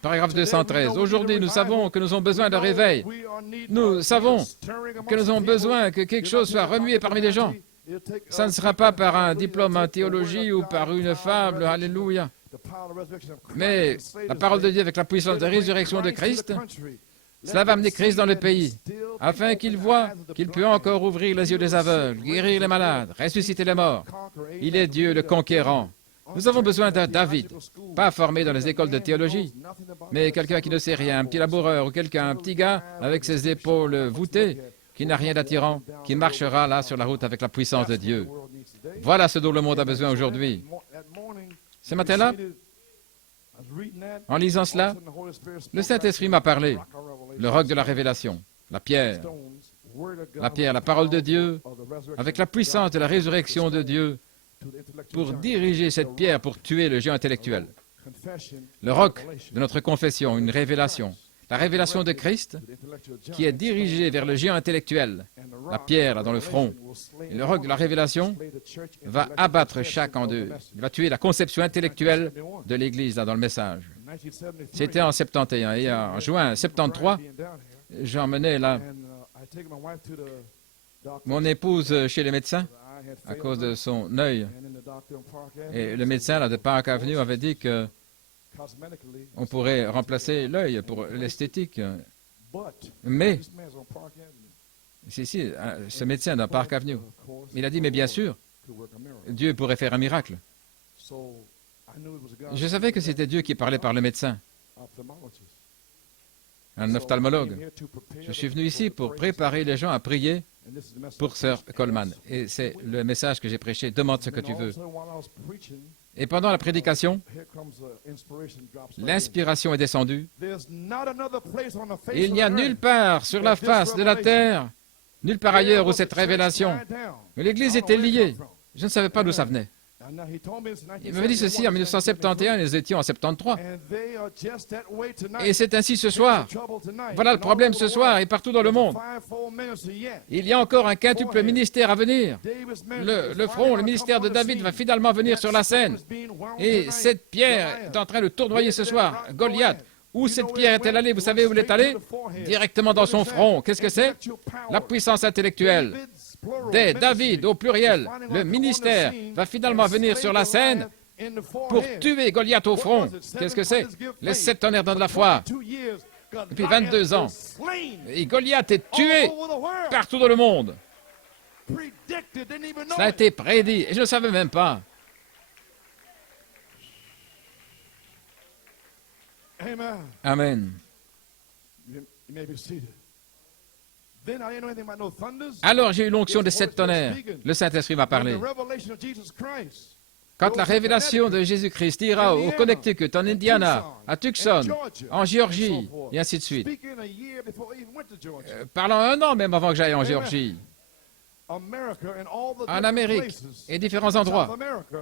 Paragraphe 213. Aujourd'hui, nous savons que nous avons besoin d'un réveil. Nous savons que nous avons besoin que quelque chose soit remué parmi les gens. Ça ne sera pas par un diplôme en théologie ou par une fable, alléluia. Mais la parole de Dieu avec la puissance de résurrection de Christ, cela va amener Christ dans le pays, afin qu'il voit qu'il peut encore ouvrir les yeux des aveugles, guérir les malades, ressusciter les morts. Il est Dieu le conquérant. Nous avons besoin d'un David, pas formé dans les écoles de théologie, mais quelqu'un qui ne sait rien, un petit laboureur ou quelqu'un, un petit gars avec ses épaules voûtées, qui n'a rien d'attirant, qui marchera là sur la route avec la puissance de Dieu. Voilà ce dont le monde a besoin aujourd'hui. Ce matin-là, en lisant cela, le Saint-Esprit m'a parlé, le roc de la révélation, la pierre, la parole de Dieu, avec la puissance de la résurrection de Dieu, pour diriger cette pierre pour tuer le géant intellectuel. Le roc de notre confession, une révélation, la révélation de Christ qui est dirigée vers le géant intellectuel, la pierre là dans le front. Et le roc de la révélation va abattre chaque en deux. Il va tuer la conception intellectuelle de l'Église là dans le message. C'était en 71 et en juin 73, j'emmenais là mon épouse chez les médecins à cause de son œil. Et le médecin là, de Park Avenue avait dit qu'on pourrait remplacer l'œil pour l'esthétique. Mais, ce médecin dans Park Avenue, il a dit, mais bien sûr, Dieu pourrait faire un miracle. Je savais que c'était Dieu qui parlait par le médecin, un ophtalmologue. Je suis venu ici pour préparer les gens à prier pour Sœur Coleman. Et c'est le message que j'ai prêché. Demande ce que tu veux. Et pendant la prédication, l'inspiration est descendue. Il n'y a nulle part sur la face de la terre, nulle part ailleurs où cette révélation. Mais l'Église était liée. Je ne savais pas d'où ça venait. Il m'avait dit ceci en 1971, nous étions en 73. Et c'est ainsi ce soir. Voilà le problème ce soir et partout dans le monde. Il y a encore un quintuple ministère à venir. Le ministère de David va finalement venir sur la scène. Et cette pierre est en train de tournoyer ce soir, Goliath. Où cette pierre est-elle allée? Vous savez où elle est allée? Directement dans son front. Qu'est-ce que c'est? La puissance intellectuelle. Dès David, au pluriel, le ministère va finalement venir sur la scène pour tuer Goliath au front. Qu'est-ce que c'est? Les 7 tonnerres dans de la foi. Depuis 22 ans. Et Goliath est tué partout dans le monde. Ça a été prédit et je ne le savais même pas. Amen. Alors j'ai eu l'onction des 7 tonnerres. Le Saint-Esprit m'a parlé. Quand la révélation de Jésus-Christ ira au Connecticut, en Indiana, à Tucson, en Géorgie, et ainsi de suite. Parlant 1 an même avant que j'aille en Géorgie. En Amérique et différents endroits.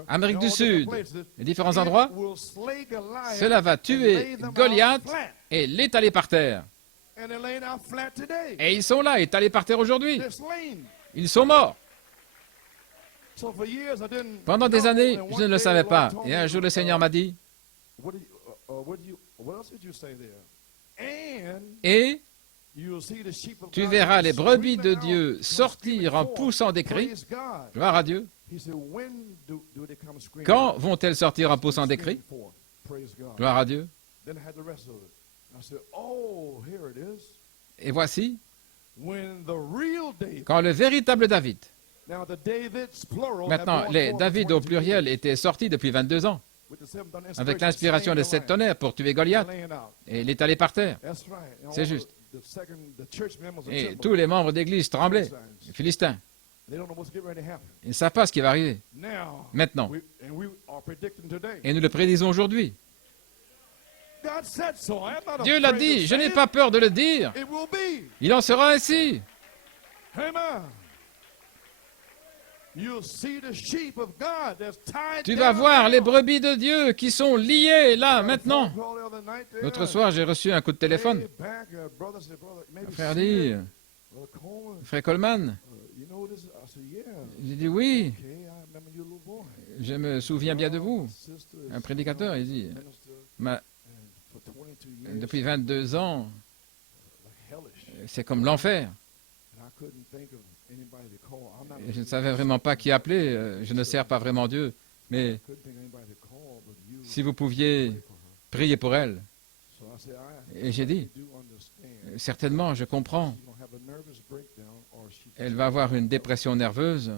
Amérique du Sud et différents endroits. Cela va tuer Goliath et l'étaler par terre. Et ils sont là, étalés par terre aujourd'hui. Ils sont morts. Pendant des années, je ne le savais pas. Et un jour, le Seigneur m'a dit, et tu verras les brebis de Dieu sortir en poussant des cris. Gloire à Dieu. Quand vont-elles sortir en poussant des cris? Gloire à Dieu. Et voici, quand le véritable David, maintenant les David au pluriel étaient sortis depuis 22 ans, avec l'inspiration des 7 tonnerres pour tuer Goliath, et il est allé par terre. C'est juste. Et tous les membres d'église tremblaient, les Philistins. Ils ne savent pas ce qui va arriver. Maintenant. Et nous le prédisons aujourd'hui. Dieu l'a dit, je n'ai pas peur de le dire. Il en sera ainsi. Tu vas voir les brebis de Dieu qui sont liées là, maintenant. L'autre soir, j'ai reçu un coup de téléphone. Un frère dit, frère Coleman. J'ai dit oui. Je me souviens bien de vous. Un prédicateur, il dit, depuis 22 ans, c'est comme l'enfer. Je ne savais vraiment pas qui appeler, je ne sers pas vraiment Dieu, mais si vous pouviez prier pour elle. Et j'ai dit, certainement, je comprends. Elle va avoir une dépression nerveuse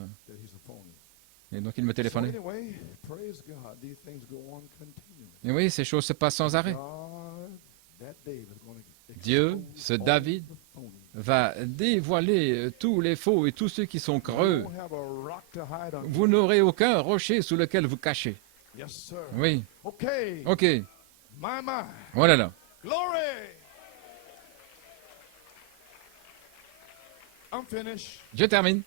Et donc il me So téléphonait. anyway, praise God, these things go on continually. Et oui, ces choses se passent sans arrêt. God, that David is going to Dieu, ce David, va dévoiler tous les faux et tous ceux qui sont creux. don't have a rock to hide under. Vous n'aurez aucun rocher sous lequel vous cacher. Yes, sir. Oui, Okay. ok, My, my. voilà là. Glory. I'm finished. Je termine.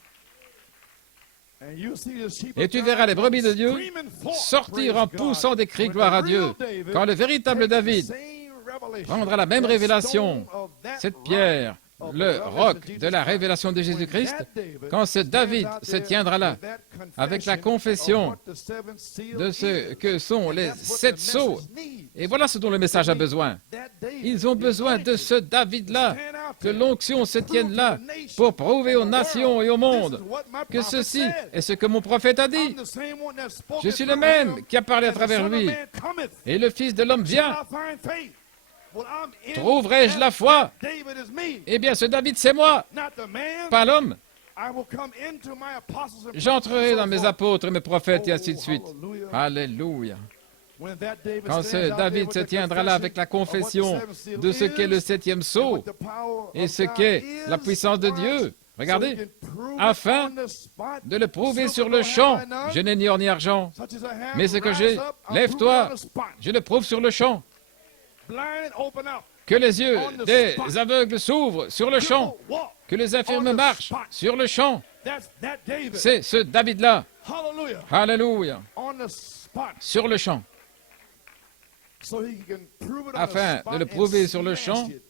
And you see the sheep Et of tu God verras les brebis de Dieu screaming forth, sortir en praise God. poussant des cris When gloire à the Dieu. real David Quand le véritable takes the David same revelation, prendra la même that révélation, stone of that cette rock pierre, of the le revelation roc of Jesus de la Christ, révélation de when Jésus-Christ, that David quand ce stands David out se there tiendra là, with that avec la confession confession of what the seven seals de ce is, que sont and les that's what the 7 sceaux. message needs. Et voilà ce dont le message a besoin. That David, Ils ont the besoin de anointing, ce David-là, stand out que there, l'onction se prove tienne to là, the nation pour prouver aux and the nations world, et au this monde is what my que prophet ceci said. est ce que mon prophète a dit. I'm the same one that spoke Je it suis le through même him, qui a parlé à and the travers Son of lui. Man cometh. Et le Fils de l'homme Shall vient. I find faith? Well, I'm in Trouverai-je that la foi? David is me, Eh bien, ce David, c'est moi, not the man. pas l'homme. I will come into my apostles and J'entrerai dans prophets mes and so forth. apôtres et mes prophètes et ainsi de Oh, suite. hallelujah. Alléluia. When that David Quand stands ce out there David with se the tiendra là avec la confession of what the confession seventh seal de ce qu'est le is, 7e and sceau what the power et of ce God qu'est is, la puissance de watch, Dieu, so regardez, he can prove it afin on the spot. de le prouver Silver sur le don't champ. have I none, Je n'ai ni or ni argent, such as I have, mais ce que rise j'ai, up, I'll lève-toi, prove it on the spot. je le prouve sur le champ. Blind, open up. Que les yeux des aveugles s'ouvrent sur le champ, Cripple, walk. que les infirmes marchent sur le champ. That's that David. C'est ce David-là, Hallelujah. alléluia, On the spot. sur le champ, So he can prove it on the afin spot de le and prouver sur le smash champ it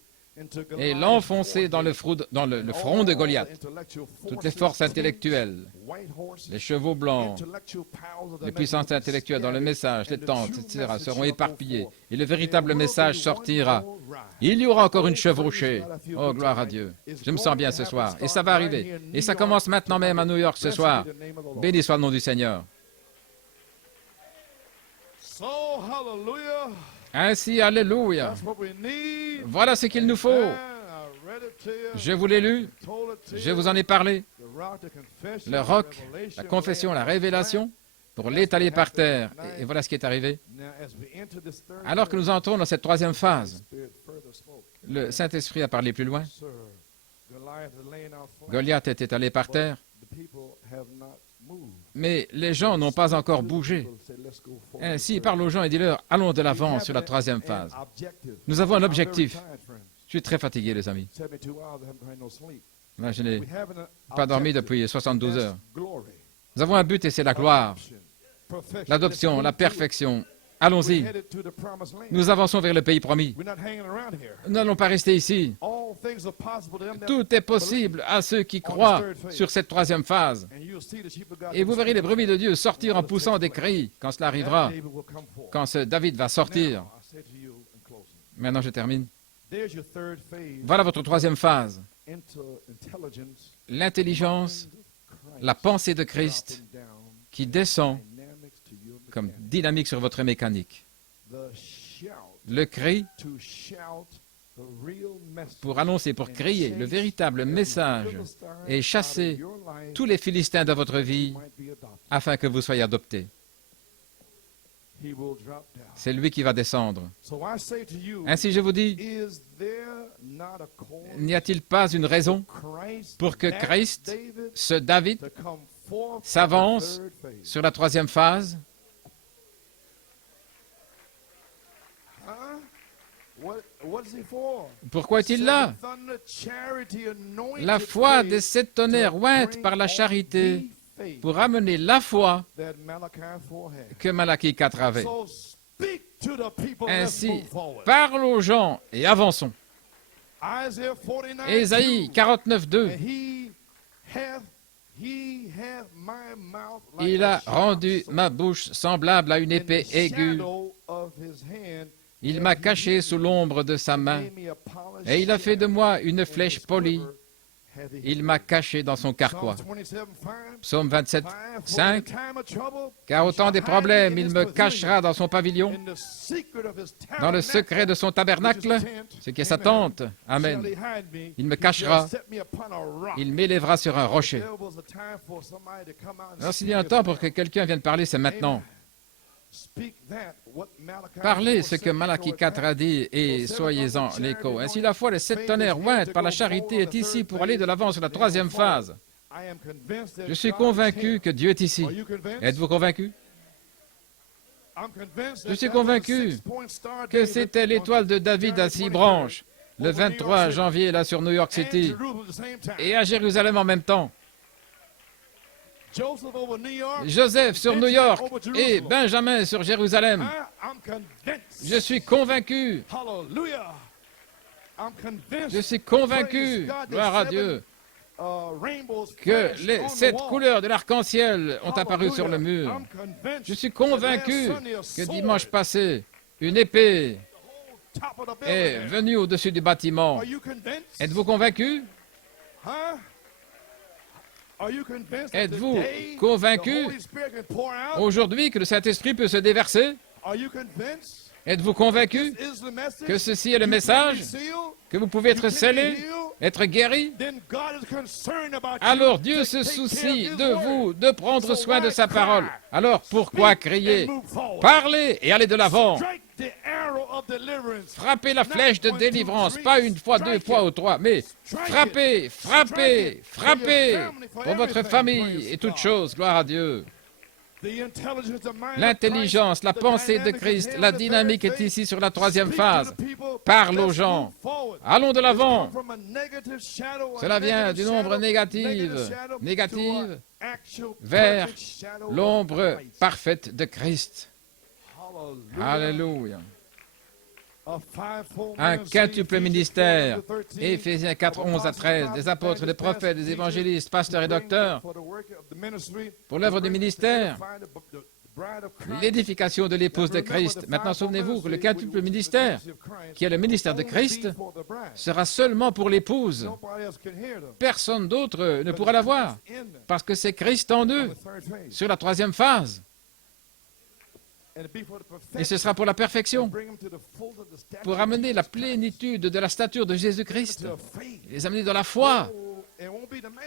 into et Goliath's l'enfoncer dans le forehead. front de All Goliath. the intellectual Toutes les forces, forces intellectuelles, white horses, les chevaux blancs, intellectual powers of the les puissances nation intellectuelles dans le message, les and the tentes, true etc., message seront shall go éparpillées. forth. Et le véritable There will message be sortira. one more rise. Il y aura encore une chevauchée. Oh, gloire à Dieu. Je me sens bien ce soir. Et ça va arriver. Et ça commence maintenant même à New York ce soir. Béni soit le nom du Seigneur. So, hallelujah. Ainsi, alléluia. That's what we need. Voilà ce qu'il nous faut. And I read it to you, Je vous l'ai lu. told it to Je you. vous en ai parlé. The rock, the confession, Le the roc, revelation, la confession, la laying on the révélation, pour l'étaler par terre. Et voilà ce qui est arrivé. ground. Now, as we enter this third Alors que nous entrons dans cette troisième phase, Spirit further spoke. le Saint-Esprit a parlé plus loin. Sir, Goliath is laying out flat, Goliath est étalé par terre, the people have not moved. mais les gens n'ont pas encore bougé. People say, let's go forward. Ainsi, parle aux gens et dis-leur, allons de l'avant sur la troisième phase. Nous avons un objectif. Je suis très fatigué, les amis. Là, je n'ai pas dormi depuis 72 heures. Nous avons un but et c'est la gloire, l'adoption, la perfection. Allons-y. Nous avançons vers le pays promis. Nous n'allons pas rester ici. Tout est possible à ceux qui croient sur cette troisième phase. Et vous verrez les brebis de Dieu sortir en poussant des cris quand cela arrivera, quand ce David va sortir. Maintenant, je termine. Voilà votre troisième phase. L'intelligence, la pensée de Christ qui descend comme dynamique sur votre mécanique. Le cri pour annoncer, pour crier le véritable message et chasser tous les Philistins de votre vie afin que vous soyez adoptés. C'est lui qui va descendre. Ainsi, je vous dis, n'y a-t-il pas une raison pour que Christ, ce David, s'avance sur la troisième phase? Pourquoi est-il là? La foi des 7 tonnerres ointe par la charité pour amener la foi que Malachie 4 avait. Ainsi, parle aux gens et avançons. Ésaïe 49, 2. Il a rendu ma bouche semblable à une épée aiguë. Il m'a caché sous l'ombre de sa main, et il a fait de moi une flèche polie, Il m'a caché dans son carquois. Psaume 27, 5. Car au temps des problèmes, il me cachera dans son pavillon, dans le secret de son tabernacle, ce qui est sa tente. Amen. Il me cachera, il m'élèvera sur un rocher. Alors s'il y a un temps pour que quelqu'un vienne parler, c'est maintenant. Parlez ce que Malachie 4 a dit et soyez-en l'écho. Ainsi la foi des 7 tonnerres ointes par la charité est ici pour aller de l'avant sur la 3e phase. Je suis convaincu que Dieu est ici. Êtes-vous convaincu? Je suis convaincu que c'était l'étoile de David à 6 branches, le 23 janvier là sur New York City, et à Jérusalem en même temps. Joseph sur New York et Benjamin sur Jérusalem. Je suis convaincu. Je suis convaincu, gloire à Dieu, que les 7 couleurs de l'arc-en-ciel ont apparu sur le mur. Je suis convaincu que dimanche passé, une épée est venue au-dessus du bâtiment. Êtes-vous convaincu? Êtes-vous convaincu aujourd'hui que le Saint-Esprit peut se déverser? Êtes-vous convaincu que ceci est le message? Que vous pouvez être scellé, être guéri? Alors Dieu se soucie de vous, de prendre soin de sa parole. Alors pourquoi crier? Parlez et allez de l'avant. Frappez la flèche de délivrance, pas une fois, 2 fois ou 3, mais frappez, frappez, frappez pour votre famille et toutes choses, gloire à Dieu. L'intelligence, la pensée de Christ, la dynamique est ici sur la 3e phase. Parle aux gens. Allons de l'avant. Cela vient d'une ombre négative vers l'ombre parfaite de Christ. Alléluia. Un quintuple ministère, Éphésiens 4, 11 à 13, des apôtres, des prophètes, des évangélistes, pasteurs et docteurs, pour l'œuvre du ministère, l'édification de l'épouse de Christ. Maintenant, souvenez-vous que le quintuple ministère, qui est le ministère de Christ, sera seulement pour l'épouse. Personne d'autre ne pourra l'avoir, parce que c'est Christ en eux, sur la 3e phase. Et ce sera pour la perfection, pour amener la plénitude de la stature de Jésus-Christ, les amener dans la foi.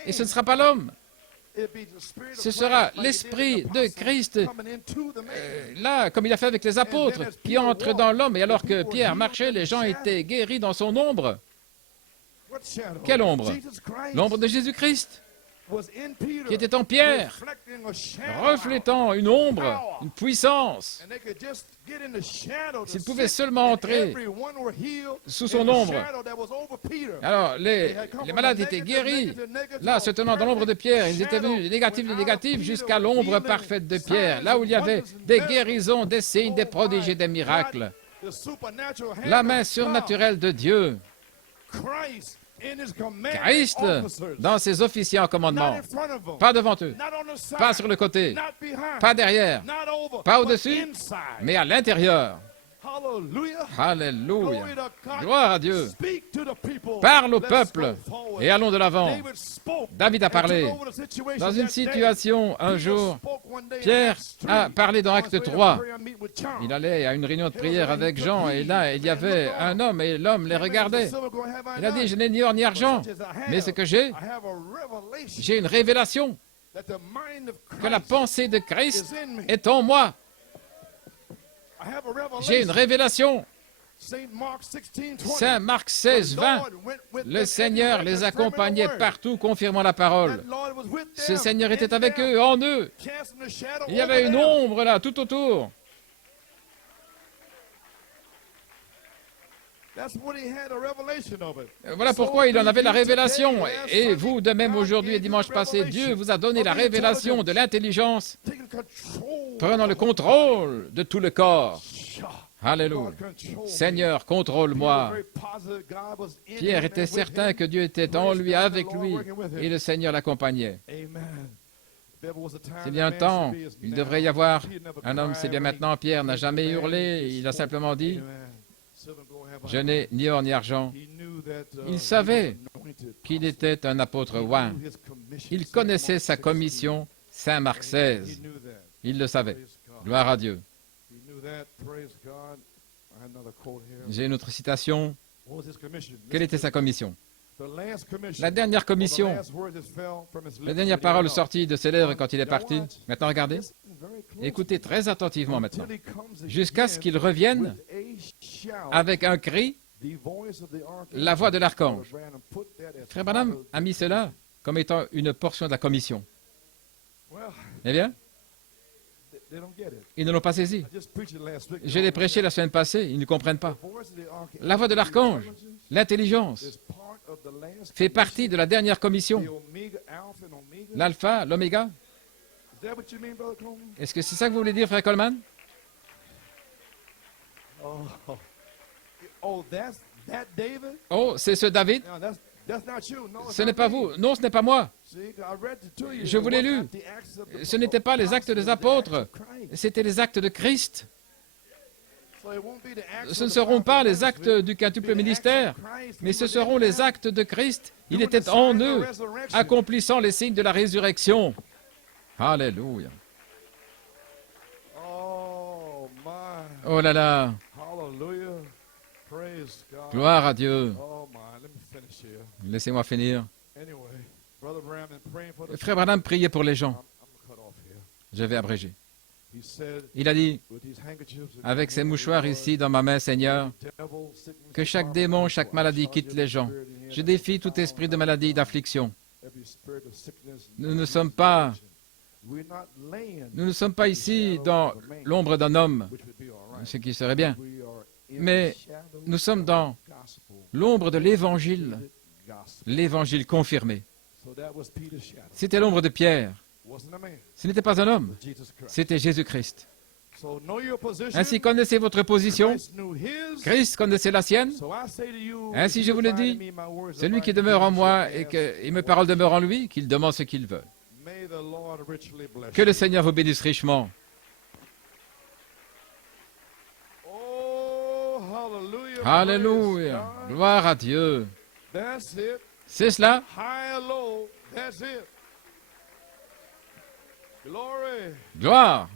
Et ce ne sera pas l'homme, ce sera l'Esprit de Christ, là, comme il a fait avec les apôtres, qui entre dans l'homme. Et alors que Pierre marchait, les gens étaient guéris dans son ombre. Quelle ombre? L'ombre de Jésus-Christ, qui était en Pierre, reflétant une ombre, une puissance. S'ils pouvaient seulement entrer sous son ombre. Alors, les malades étaient guéris. Là, se tenant dans l'ombre de Pierre, ils étaient venus des négatifs jusqu'à l'ombre parfaite de Pierre, là où il y avait des guérisons, des signes, des prodiges et des miracles. La main surnaturelle de Dieu. Christ dans ses officiers en commandement, pas devant eux, pas sur le côté, pas derrière, pas au-dessus, mais à l'intérieur. Alléluia. Gloire à Dieu. Parle au peuple et allons de l'avant. David a parlé. Dans une situation, un jour, Pierre a parlé dans Acte 3. Il allait à une réunion de prière avec Jean et là, il y avait un homme et l'homme les regardait. Il a dit, je n'ai ni or ni argent, mais ce que j'ai une révélation que la pensée de Christ est en moi. J'ai une révélation. Saint Marc 16, 20, le Seigneur les accompagnait partout, confirmant la parole. Ce Seigneur était avec eux, en eux. Il y avait une ombre là, tout autour. Voilà pourquoi il en avait la révélation. Et vous, de même aujourd'hui et dimanche passé, Dieu vous a donné la révélation de l'intelligence, prenant le contrôle de tout le corps. Alléluia. Seigneur, contrôle-moi. Pierre était certain que Dieu était en lui, avec lui, et le Seigneur l'accompagnait. C'est bien un temps, il devrait y avoir un homme, c'est bien maintenant. Pierre n'a jamais hurlé, il a simplement dit, je n'ai ni or ni argent. Il savait qu'il était un apôtre oint. Il connaissait sa commission, Saint Marc 16. Il le savait. Gloire à Dieu. J'ai une autre citation. Quelle était sa commission? La dernière commission, la dernière parole sortie de ses lèvres quand il est parti. Maintenant, regardez. Écoutez très attentivement maintenant. Jusqu'à ce qu'il revienne avec un cri, la voix de l'archange. Frère Branham a mis cela comme étant une portion de la commission. Eh bien, ils ne l'ont pas saisi. Je l'ai prêché la semaine passée, ils ne comprennent pas. La voix de l'archange, l'intelligence, fait partie de la dernière commission. L'alpha, l'oméga. Est-ce que c'est ça que vous voulez dire, frère Coleman? Oh, c'est ce David? Ce n'est pas vous. Non, ce n'est pas moi. Je vous l'ai lu. Ce n'étaient pas les actes des apôtres, c'était les actes de Christ. Ce ne seront pas les actes du quintuple ministère, mais ce seront les actes de Christ. Il était en eux, accomplissant les signes de la résurrection. Alléluia. Oh là là. Gloire à Dieu. Laissez-moi finir. Frère Branham priait pour les gens. Je vais abréger. Il a dit, avec ces mouchoirs ici dans ma main, Seigneur, que chaque démon, chaque maladie quitte les gens. Je défie tout esprit de maladie, d'affliction. Nous ne sommes pas ici dans l'ombre d'un homme, ce qui serait bien, mais nous sommes dans l'ombre de l'Évangile, l'Évangile confirmé. C'était l'ombre de Pierre. Ce n'était pas un homme, c'était Jésus-Christ. Ainsi connaissez votre position. Christ connaissait la sienne. Ainsi je vous le dis, celui qui demeure en moi et mes paroles demeurent en lui, qu'il demande ce qu'il veut. Que le Seigneur vous bénisse richement. Alléluia. Gloire à Dieu. C'est cela. Gloire.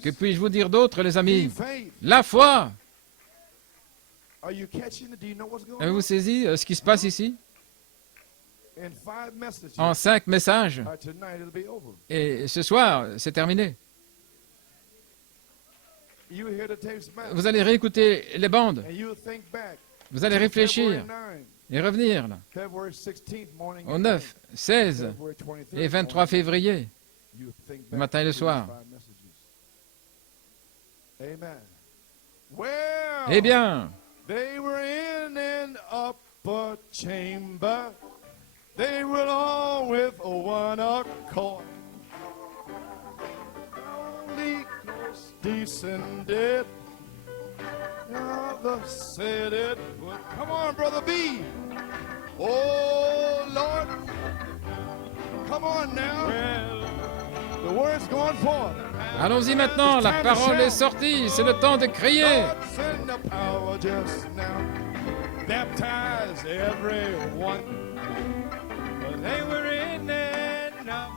Que puis-je vous dire d'autre, les amis? La foi. Avez-vous saisi ce qui se passe ici? En 5 messages. Et ce soir, c'est terminé. Vous allez réécouter les bandes. Vous allez réfléchir et revenir là, au 9, 16 et 23 février, le matin et le soir. Eh bien, they were all with one accord. Holy Ghost descended. Father said it would. Come on, Brother B. Oh, Lord. Come on now. The word's going forth. Allons-y maintenant, la parole est sortie, c'est le temps de crier. Baptize everyone. They were in and out.